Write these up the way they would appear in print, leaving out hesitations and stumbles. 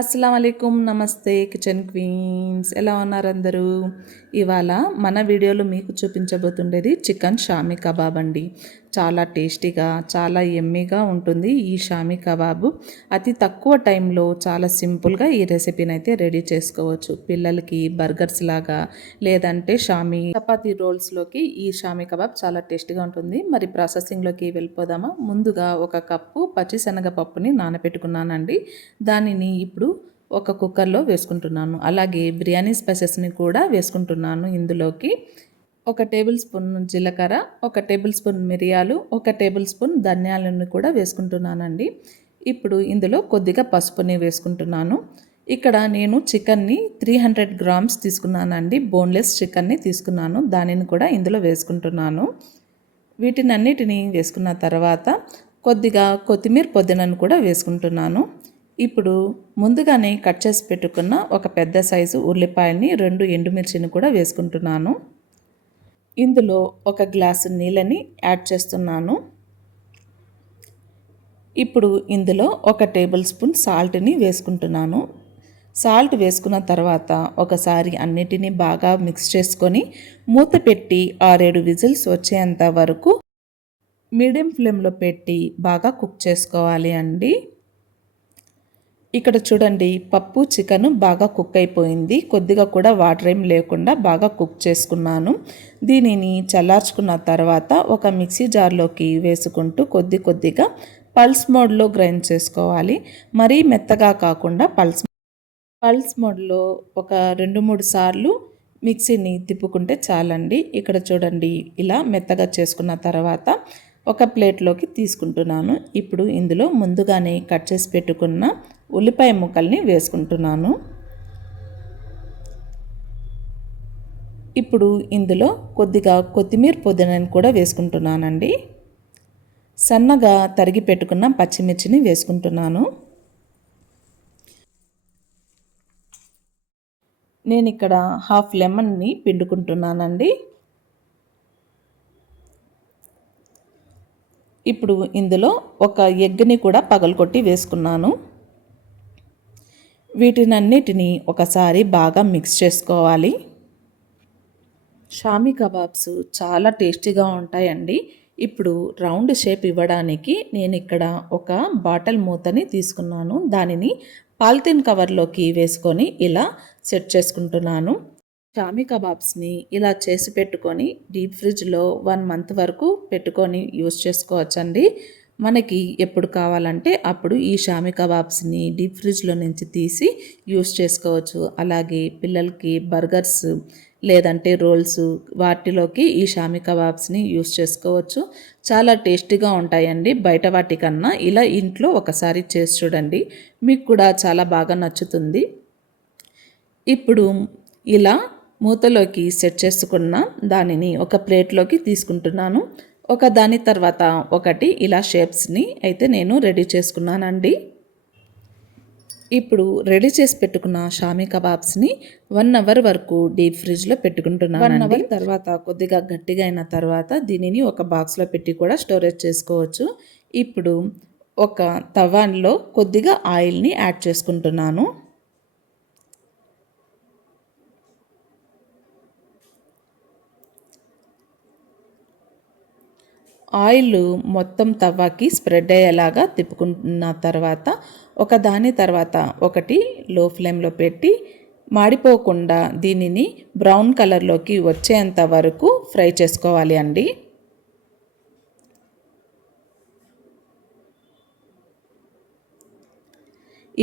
అస్సలామలైకుం నమస్తే kitchen queens ఎలా ఉన్నారు అందరూ. ఇవాళ మన వీడియోలో మీకు చూపించబోతుండేది చికెన్ షామీ కబాబ్ అండి. చాలా టేస్టీగా చాలా ఎమ్మీగా ఉంటుంది ఈ షామీ కబాబు. అతి తక్కువ టైంలో చాలా సింపుల్గా ఈ రెసిపీని అయితే రెడీ చేసుకోవచ్చు. పిల్లలకి బర్గర్స్ లాగా లేదంటే షామీ చపాతీ రోల్స్లోకి ఈ షామీ కబాబ్ చాలా టేస్టీగా ఉంటుంది. మరి ప్రాసెసింగ్లోకి వెళ్ళిపోదామా. ముందుగా ఒక కప్పు పచ్చిశనగపప్పుని నానబెట్టుకున్నానండి. దానిని ఇప్పుడు ఒక కుక్కర్లో వేసుకుంటున్నాను. అలాగే బిర్యానీ స్పైసెస్ని కూడా వేసుకుంటున్నాను. ఇందులోకి 1 టేబుల్ స్పూన్ జీలకర్ర, 1 టేబుల్ స్పూన్ మిరియాలు, 1 టేబుల్ స్పూన్ ధనియాలను కూడా వేసుకుంటున్నానండి. ఇప్పుడు ఇందులో కొద్దిగా పసుపుని వేసుకుంటున్నాను. ఇక్కడ నేను చికెన్ని 300 గ్రామ్స్ తీసుకున్నానండి. బోన్లెస్ చికెన్ని తీసుకున్నాను. దానిని కూడా ఇందులో వేసుకుంటున్నాను. వీటినన్నిటిని వేసుకున్న తర్వాత కొద్దిగా కొత్తిమీర పుదీనాను కూడా వేసుకుంటున్నాను. ఇప్పుడు ముందుగానే కట్ చేసి పెట్టుకున్న ఒక పెద్ద సైజు ఉల్లిపాయని 2 ఎండుమిర్చిని కూడా వేసుకుంటున్నాను. ఇందులో 1 గ్లాసు నీళ్ళని యాడ్ చేస్తున్నాను. ఇప్పుడు ఇందులో 1 టేబుల్ స్పూన్ సాల్ట్ని వేసుకుంటున్నాను. సాల్ట్ వేసుకున్న తర్వాత ఒకసారి అన్నిటినీ బాగా మిక్స్ చేసుకొని మూత పెట్టి 6-7 విజిల్స్ వచ్చేంత వరకు మీడియం ఫ్లేమ్లో పెట్టి బాగా కుక్ చేసుకోవాలి అండి. ఇక్కడ చూడండి, పప్పు చికెన్ బాగా కుక్ అయిపోయింది. కొద్దిగా కూడా వాటర్ ఏం లేకుండా బాగా కుక్ చేసుకున్నాను. దీనిని చల్లార్చుకున్న తర్వాత ఒక మిక్సీ జార్లోకి వేసుకుంటూ కొద్దిగా పల్స్ మోడ్లో గ్రైండ్ చేసుకోవాలి. మరీ మెత్తగా కాకుండా పల్స్ మోడ్లో ఒక 2-3 సార్లు మిక్సీని తిప్పుకుంటే చాలండి. ఇక్కడ చూడండి, ఇలా మెత్తగా చేసుకున్న తర్వాత ఒక ప్లేట్లోకి తీసుకుంటున్నాను. ఇప్పుడు ఇందులో ముందుగానే కట్ చేసి పెట్టుకున్న ఉల్లిపాయ ముక్కల్ని వేసుకుంటున్నాను. ఇప్పుడు ఇందులో కొద్దిగా కొత్తిమీర పుదీనాని కూడా వేసుకుంటున్నానండి. సన్నగా తరిగి పెట్టుకున్న పచ్చిమిర్చిని వేసుకుంటున్నాను. నేను ఇక్కడ హాఫ్ లెమన్ని పిండుకుంటున్నానండి. ఇప్పుడు ఇందులో ఒక ఎగ్ని కూడా పగలగొట్టి వేసుకున్నాను. వీటినన్నిటిని ఒకసారి బాగా మిక్స్ చేసుకోవాలి. షామీ కబాబ్స్ చాలా టేస్టీగా ఉంటాయండి. ఇప్పుడు రౌండ్ షేప్ ఇవ్వడానికి నేను ఇక్కడ ఒక బాటిల్ మూతని తీసుకున్నాను. దానిని పాలిథిన్ కవర్లోకి వేసుకొని ఇలా సెట్ చేసుకుంటున్నాను. షామీ కబాబ్స్ని ఇలా చేసి పెట్టుకొని డీప్ ఫ్రిడ్జ్లో 1 మంత్ వరకు పెట్టుకొని యూస్ చేసుకోవచ్చండి. మనకి ఎప్పుడు కావాలంటే అప్పుడు ఈ షామీ కబాబ్స్ని డీప్ ఫ్రిడ్జ్లో నుంచి తీసి యూస్ చేసుకోవచ్చు. అలాగే పిల్లలకి బర్గర్స్ లేదంటే రోల్స్ వాటిలోకి ఈ షామీ కబాబ్స్ని యూస్ చేసుకోవచ్చు. చాలా టేస్టీగా ఉంటాయండి. బయట వాటికన్నా ఇలా ఇంట్లో ఒకసారి చేసి చూడండి, మీకు కూడా చాలా బాగా నచ్చుతుంది. ఇప్పుడు ఇలా మూతలోకి సెట్ చేసుకున్న దానిని ఒక ప్లేట్లోకి తీసుకుంటున్నాను. ఒక దాని తర్వాత ఒకటి ఇలా షేప్స్ని అయితే నేను రెడీ చేసుకున్నానండి. ఇప్పుడు రెడీ చేసి పెట్టుకున్న షామీ కబాబ్స్ని 1 అవర్ వరకు డీప్ ఫ్రిడ్జ్లో పెట్టుకుంటున్నాను. 1 అవర్ తర్వాత కొద్దిగా గట్టిగా అయిన తర్వాత దీనిని ఒక బాక్స్లో పెట్టి కూడా స్టోరేజ్ చేసుకోవచ్చు. ఇప్పుడు ఒక తవాలో కొద్దిగా ఆయిల్ని యాడ్ చేసుకుంటున్నాను. ఆయిల్ మొత్తం తవ్వాకి స్ప్రెడ్ అయ్యేలాగా తిప్పుకున్న తర్వాత ఒక దాని తర్వాత ఒకటి లో ఫ్లేమ్లో పెట్టి మాడిపోకుండా దీనిని బ్రౌన్ కలర్లోకి వచ్చేంత వరకు ఫ్రై చేసుకోవాలి అండి.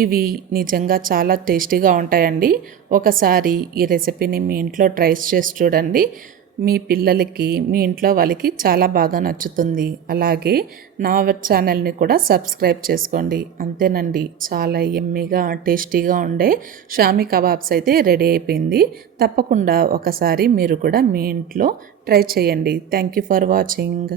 ఇవి నిజంగా చాలా టేస్టీగా ఉంటాయండి. ఒకసారి ఈ రెసిపీని మీ ఇంట్లో ట్రై చేసి చూడండి. మీ పిల్లలకి మీ ఇంట్లో వాళ్ళకి చాలా బాగా నచ్చుతుంది. అలాగే నా ఛానల్ని కూడా సబ్స్క్రైబ్ చేసుకోండి. అంతేనండి, చాలా యమ్మీగా టేస్టీగా ఉండే షామీ కబాబ్స్ అయితే రెడీ అయిపోయింది. తప్పకుండా ఒకసారి మీరు కూడా మీ ఇంట్లో ట్రై చేయండి. Thank you for watching.